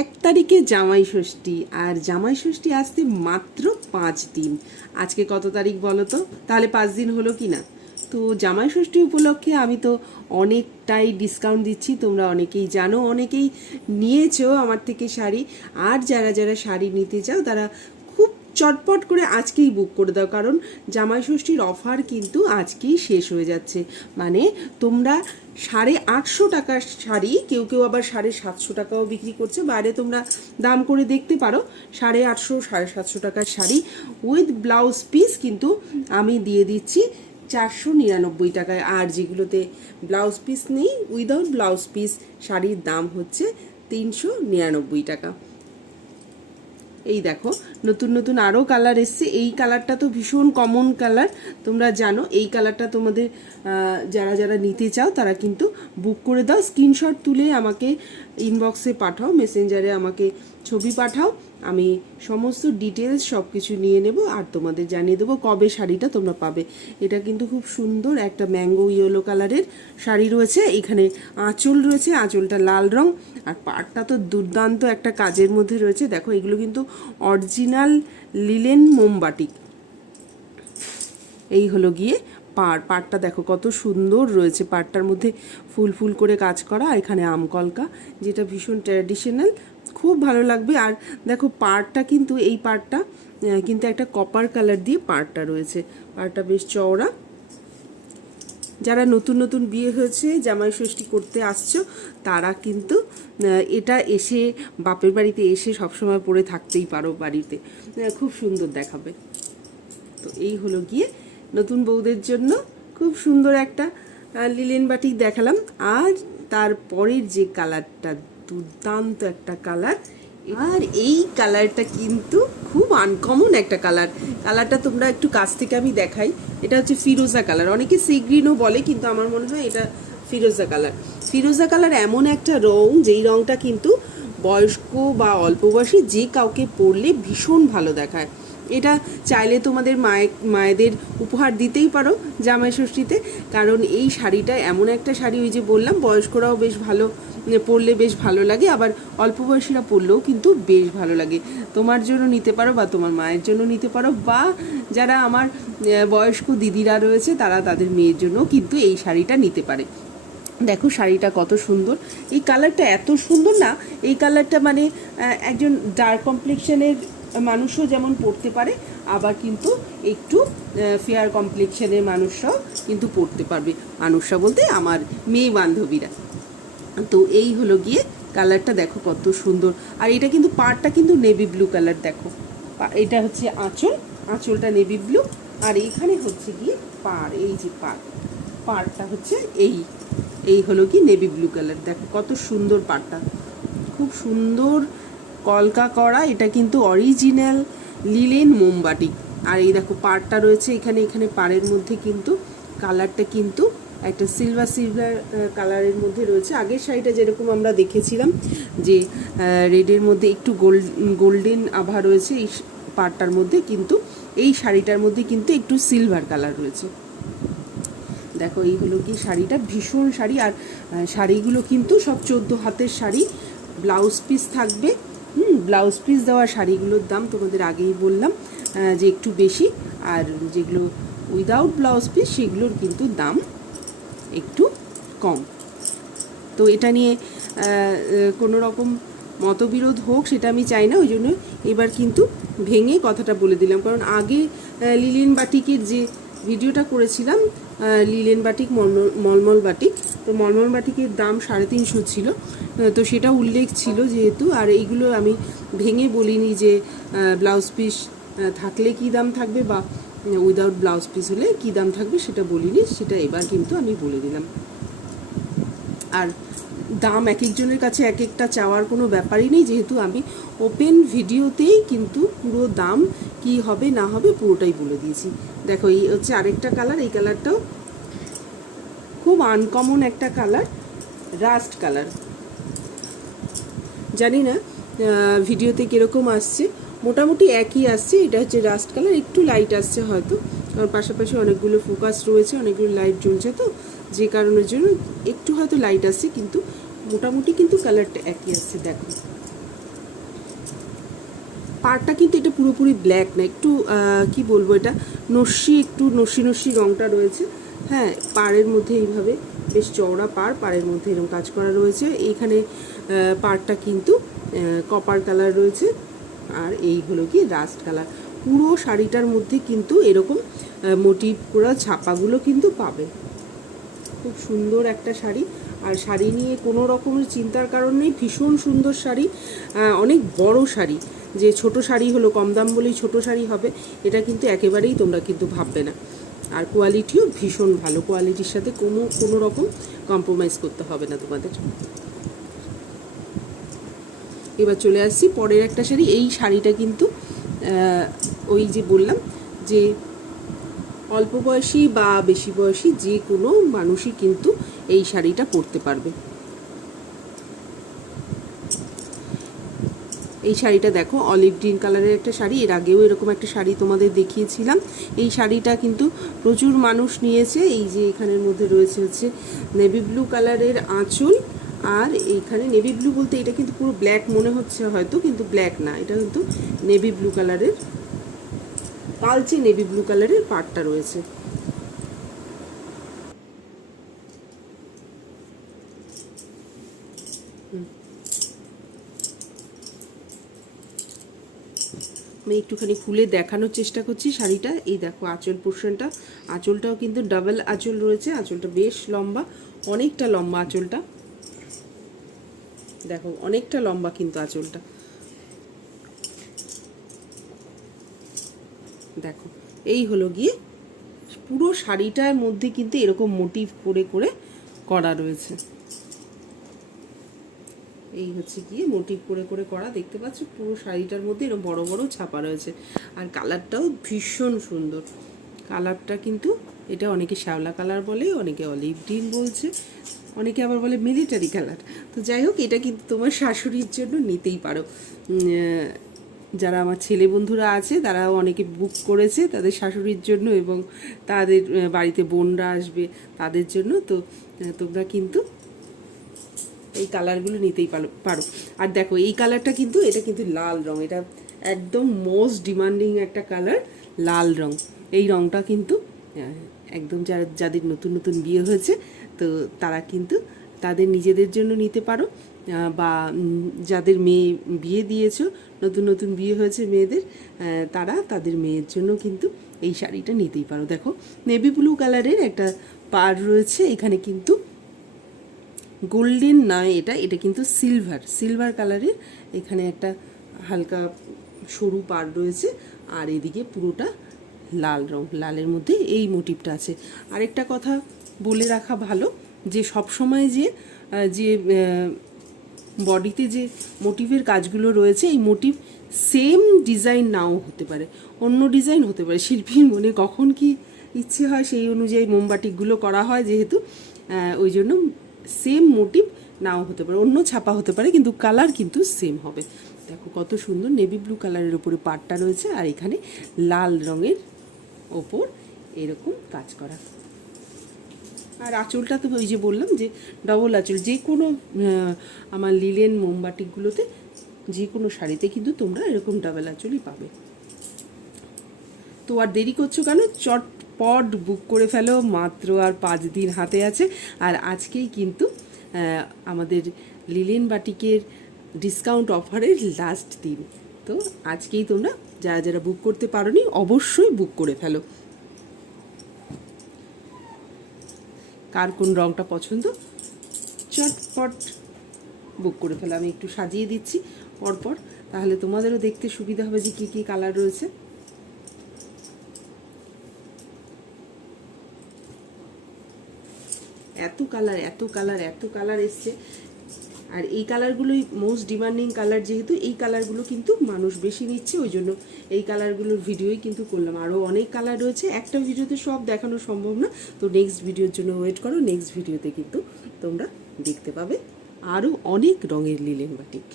1 তারিখে জামাই ষষ্ঠী, আর জামাই ষষ্ঠী আসতে মাত্র 5 দিন। আজকে কত তারিখ বলো তো? তাহলে 5 দিন হলো কি না? তো জামাই ষষ্ঠী উপলক্ষে আমি তো অনেকটাই ডিসকাউন্ট দিচ্ছি, তোমরা অনেকেই জানো, অনেকেই নিয়েছো আমার থেকে শাড়ি। আর যারা যারা শাড়ি নিতে চাও তারা খুব চটপট করে আজকেই বুক করে দাও, কারণ জামাই ষষ্ঠীর অফার কিন্তু আজকেই শেষ হয়ে যাচ্ছে। মানে তোমরা 850 টাকার শাড়ি, কেউ কেউ আবার 750 টাকাও বিক্রি করছে, বাইরে তোমরা দাম করে দেখতে পারো। 850 750 টাকার শাড়ি উইথ ব্লাউজ পিস কিন্তু আমি দিয়ে দিচ্ছি 499 টাকায়। আর যেগুলোতে ব্লাউজ পিস নেই, উইদাউট ব্লাউজ পিস শাড়ির দাম হচ্ছে 399 টাকা। এই দেখো নতুন নতুন আরও কালার এসছে। এই কালারটা তো ভীষণ কমন কালার, তোমরা জানো। এই কালারটা তোমাদের যারা যারা নিতে চাও তারা কিন্তু বুক করে দাও, স্ক্রিনশট তুলে আমাকে ইনবক্সে পাঠাও, মেসেঞ্জারে আমাকে ছবি পাঠাও, আমি সমস্ত ডিটেলস সব কিছু নিয়ে নেব আর তোমাদের জানিয়ে দেবো কবে শাড়িটা তোমরা পাবে। এটা কিন্তু খুব সুন্দর একটা ম্যাঙ্গো ইয়েলো কালারের শাড়ি রয়েছে। এখানে আঁচল রয়েছে, আঁচলটা লাল রং, আর পাড়টা তো দুর্দান্ত একটা কাজের মধ্যে রয়েছে। দেখো এগুলো কিন্তু অরিজিনাল লিলেন মোমবাটিক। এই হলো গিয়ে পাড়টা দেখো কত সুন্দর রয়েছে, পাড়টার মধ্যে ফুল ফুল করে কাজ করা, এখানে আমকলকা, যেটা ভীষণ ট্র্যাডিশনাল, খুব ভালো লাগবে। আর দেখো পাড়টা কিন্তু, এই পাড়টা কিন্তু একটা কপার কালার দিয়ে পাড়টা রয়েছে, পাড়টা বেশ চওড়া। যারা নতুন নতুন বিয়ে হয়েছে, জামাই ষষ্ঠী করতে আসছো, তারা কিন্তু এটা এসে বাপের বাড়িতে এসে সবসময় পরে থাকতেই পারো, বাড়িতে খুব সুন্দর দেখাবে। তো এই হলো গিয়ে নতুন বউদের জন্য খুব সুন্দর একটা লিলেন বাটিক দেখালাম। আর তারপরের যে কালারটা, দুর্দান্ত একটা কালার, আর এই কালারটা কিন্তু খুব আনকমন একটা কালার। কালারটা তোমরা একটু কাছ থেকে আমি দেখাই। এটা হচ্ছে ফিরোজা কালার, অনেকে সি গ্রিনও বলে, কিন্তু আমার মনে হয় এটা ফিরোজা কালার। ফিরোজা কালার এমন একটা রং, যেই রংটা কিন্তু বয়স্ক বা অল্প বয়সী যে কাউকে পরলে ভীষণ ভালো দেখায়। এটা চাইলে তোমাদের মায়েদের উপহার দিতেই পারো জামাই ষষ্ঠীতে, কারণ এই শাড়িটা এমন একটা শাড়ি, ওই যে বললাম বয়স্করাও বেশ ভালো পরলে বেশ ভালো লাগে, আবার অল্প বয়সীরা পরলেও কিন্তু বেশ ভালো লাগে। তোমার জন্য নিতে পারো বা তোমার মায়ের জন্য নিতে পারো, বা যারা আমার বয়স্ক দিদিরা রয়েছে তারা তাদের মেয়ের জন্য কিন্তু এই শাড়িটা নিতে পারে। দেখো শাড়িটা কত সুন্দর, এই কালারটা এত সুন্দর না, এই কালারটা মানে একজন ডার্ক কমপ্লেক্সনের মানুষও যেমন পরতে পারে, আবার কিন্তু একটু ফেয়ার কমপ্লেক্সনের মানুষরাও কিন্তু পরতে পারবে। মানুষরা বলতে আমার মেয়ে বান্ধবীরা। তো এই হলো গিয়ে কালারটা, দেখো কত সুন্দর। আর এটা কিন্তু পাড়টা কিন্তু নেভি ব্লু কালার, দেখো এটা হচ্ছে আঁচলটা নেভি ব্লু, আর এইখানে হচ্ছে গিয়ে পাড়, এই যে পাড়টা হচ্ছে এই হলো কি নেভি ব্লু কালার। দেখো কত সুন্দর পাড়টা, খুব সুন্দর কলকা করা। এটা কিন্তু অরিজিনাল লিলেন মোমবাটিক। আর এই দেখো পাড়টা রয়েছে এখানে, এখানে পাড়ের মধ্যে কিন্তু কালারটা কিন্তু একটা সিলভার কালারের মধ্যে রয়েছে। আগের শাড়িটা যেরকম আমরা দেখেছিলাম যে রেডের মধ্যে একটু গোল্ডেন আভা রয়েছে এই পাড়টার মধ্যে, কিন্তু এই শাড়িটার মধ্যে কিন্তু একটু সিলভার কালার রয়েছে। দেখো এই হলো কি শাড়িটা, ভীষণ শাড়ি। আর শাড়িগুলো কিন্তু সব 14 হাতের শাড়ি, ব্লাউজ পিস থাকবে। ব্লাউজ পিস দেওয়া শাড়িগুলোর দাম তোমাদের আগেই বললাম যে একটু বেশি, আর যেগুলো উইদাউট ব্লাউজ পিস সেগুলোর কিন্তু দাম একটু কম। তো এটা নিয়ে কোনো রকম মতবিরোধ হোক সেটা আমি চাই না, ওই জন্য এবার কিন্তু ভেঙে কথাটা বলে দিলাম। কারণ আগে লিলেন বাটিকের যে ভিডিওটা করেছিলাম, লিলেন বাটিক মলমল বাটিক, তো মলমল বাটিকের দাম 350 ছিল, তো সেটা উল্লেখ ছিল যেহেতু। আর এইগুলো আমি ভেঙে বলিনি যে ব্লাউজ পিস থাকলে কী দাম থাকবে বা উইদাউট ব্লাউজ পিস হলে কী দাম থাকবে সেটা বলিনি, সেটা এবার কিন্তু আমি বলে দিলাম। আর দাম এক একজনের কাছে এক একটা চাওয়ার কোনো ব্যাপারই নেই, যেহেতু আমি ওপেন ভিডিওতেই কিন্তু পুরো দাম কি হবে না হবে পুরোটাই বলে দিয়েছি। দেখো এই হচ্ছে আরেকটা কালার, এই কালারটাও খুব আনকমন একটা কালার, রাস্ট কালার। জানি না ভিডিওতে কীরকম আসছে, মোটামুটি একই আসছে। এটা হচ্ছে রাস্ট কালার, একটু লাইট আসছে হয়তো, কারণ পাশাপাশি অনেকগুলো ফোকাস রয়েছে, অনেকগুলো লাইট জ্বলছে, তো যে কারণের জন্য একটু হয়তো লাইট আসছে, কিন্তু মোটামুটি কিন্তু কালারটা একই আসছে। দেখো পাড়টা কিন্তু এটা পুরোপুরি ব্ল্যাক না, একটু কি বলবো, এটা নস্যি, একটু নস্যি নস্যি রঙটা রয়েছে। হ্যাঁ, পাড়ের মধ্যে এইভাবে বেশ চওড়া পাড়ের মধ্যে এরকম কাজ করা রয়েছে। এইখানে পাড়টা কিন্তু কপার কালার রয়েছে, আর এই হলো কি রাস্ট কালার। পুরো শাড়িটার মধ্যে কিন্তু এরকম মোটিভ করা ছাপাগুলো কিন্তু পাবে। খুব সুন্দর একটা শাড়ি, আর শাড়ি নিয়ে কোনো রকমের চিন্তার কারণ নেই। ভীষণ সুন্দর শাড়ি, অনেক বড় শাড়ি, যে ছোট শাড়ি হলো কম দাম বলেই ছোট শাড়ি হবে এটা কিন্তু একেবারেই তোমরা কিন্তু ভাববে না। আর কোয়ালিটিও ভীষণ ভালো, কোয়ালিটির সাথে কোনো রকম কম্প্রোমাইজ করতে হবে না তোমাদের। এবার চলে আসছি পরের একটা শাড়ি। এই শাড়িটা কিন্তু ওই যে বললাম যে অল্প বয়সী বা বেশি বয়সী যে কোনো মানুষই কিন্তু এই শাড়িটা পরতে পারবে। এই শাড়িটা দেখো অলিভ গ্রিন কালারের একটা শাড়ি, এর আগেও এরকম একটা শাড়ি তোমাদের দেখিয়েছিলাম। এই শাড়িটা কিন্তু প্রচুর মানুষ নিয়েছে। এই যে এখানের মধ্যে রয়েছে হচ্ছে নেভি ব্লু কালারের আঁচল, আর এইখানে নেভি ব্লু বলতে এটা কিন্তু পুরো ব্ল্যাক মনে হচ্ছে হয়তো, কিন্তু ব্ল্যাক না, এটা কিন্তু নেভি ব্লু কালারের, কালচে নেভি ব্লু কালারের পাড়টা রয়েছে। আমি একটুখানি খুলে দেখানোর চেষ্টা করছি শাড়িটা। এই দেখো আঁচল পোর্শনটা, আঁচলটাও কিন্তু ডাবল আঁচল রয়েছে, আঁচলটা বেশ লম্বা, অনেকটা লম্বা আঁচলটা, দেখো অনেকটা লম্বা কিন্তু আঁচলটা। দেখো এই হলো গিয়ে পুরো শাড়িটার মধ্যে কিন্তু এরকম মোটিভ করে করে করা রয়েছে। এই হচ্ছে গিয়ে মোটিভ করে করে করা, দেখতে পাচ্ছ পুরো শাড়িটার মধ্যে এরকম বড় বড় ছাপা রয়েছে। আর কালারটাও ভীষণ সুন্দর, কালারটা কিন্তু এটা অনেকে শ্যাওলা কালার বলে, অনেকে অলিভ গ্রিন বলছে, অনেকে আবার বলে মিলিটারি কালার। তো যাই হোক, এটা কিন্তু তোমার শাশুড়ির জন্য নিতেই পারো। যারা আমার ছেলে বন্ধুরা আছে তারাও অনেকে বুক করেছে তাদের শাশুড়ির জন্য, এবং তাদের বাড়িতে বোনরা আসবে তাদের জন্য। তো তোমরা কিন্তু এই কালারগুলো নিতেই পারো। আর দেখো এই কালারটা কিন্তু, এটা কিন্তু লাল রং, এটা একদম মোস্ট ডিমান্ডিং একটা কালার, লাল রং। এই রংটা কিন্তু একদম যাদের নতুন নতুন বিয়ে হয়েছে তো তারা কিন্তু তাদের নিজেদের জন্য নিতে পারো, বা যাদের মেয়ে বিয়ে দিয়েছো, নতুন নতুন বিয়ে হয়েছে মেয়েদের, তারা তাদের মেয়ের জন্য কিন্তু এই শাড়িটা নিতেই পারো। দেখো নেভি ব্লু কালারের একটা পাড় রয়েছে, এখানে কিন্তু গোল্ডেন নয়, এটা কিন্তু সিলভার কালারের, এখানে একটা হালকা সরু পাড় রয়েছে, আর এদিকে পুরোটা লাল রং, লালের মধ্যে এই মোটিভটা আছে। আরেকটা কথা বলে রাখা ভালো, যে সব সময় যে বডিতে যে মোটিভের কাজগুলো রয়েছে, এই মোটিভ সেম ডিজাইন নাও হতে পারে, অন্য ডিজাইন হতে পারে। শিল্পীর মনে কখন কি ইচ্ছে হয় সেই অনুযায়ী মোমবাটিকগুলো করা হয়, যেহেতু ওই জন্য সেম মোটিভ নাও হতে পারে, অন্য ছাপা হতে পারে, কিন্তু কালার কিন্তু সেম হবে। দেখো কত সুন্দর নেভি ব্লু কালারের ওপরে পাড়টা রয়েছে, আর এখানে লাল রঙের ওপর এরকম কাজ করা। আর আঁচলটা তো ওই যে বললাম যে ডবল আঁচল, যে কোনো আমার লিলেন মোমবাটিকগুলোতে যে কোনো শাড়িতে কিন্তু তোমরা এরকম ডাবল আঁচলই পাবে। তো আর দেরি করছো কেন, চটপট বুক করে ফেলো, মাত্র আর 5 দিন হাতে আছে। আর আজকেই কিন্তু আমাদের লিলেন বাটিকের ডিসকাউন্ট অফারের লাস্ট দিন, তো আজকেই তোমরা যারা যারা বুক করতে পারোনি অবশ্যই বুক করে ফেলো। কার কোন রঙটা পছন্দ চটপট বুক করে ফেলো। আমি একটু সাজিয়ে দিচ্ছি পরপর, তাহলে তোমাদেরও দেখতে সুবিধা হবে যে কী কী কালার রয়েছে। এত কালার এসছে, আর এই কালারগুলোই মোস্ট ডিমান্ডিং কালার, যেহেতু এই কালারগুলো কিন্তু মানুষ বেশি নিচ্ছে, ওই জন্য এই কালারগুলোর ভিডিওই কিন্তু করলাম। আরও অনেক কালার রয়েছে, একটা ভিডিওতে সব দেখানো সম্ভব না, তো নেক্সট ভিডিওর জন্য ওয়েট করো। নেক্সট ভিডিওতে কিন্তু তোমরা দেখতে পাবে আরও অনেক রঙের লিলেন বাটিক।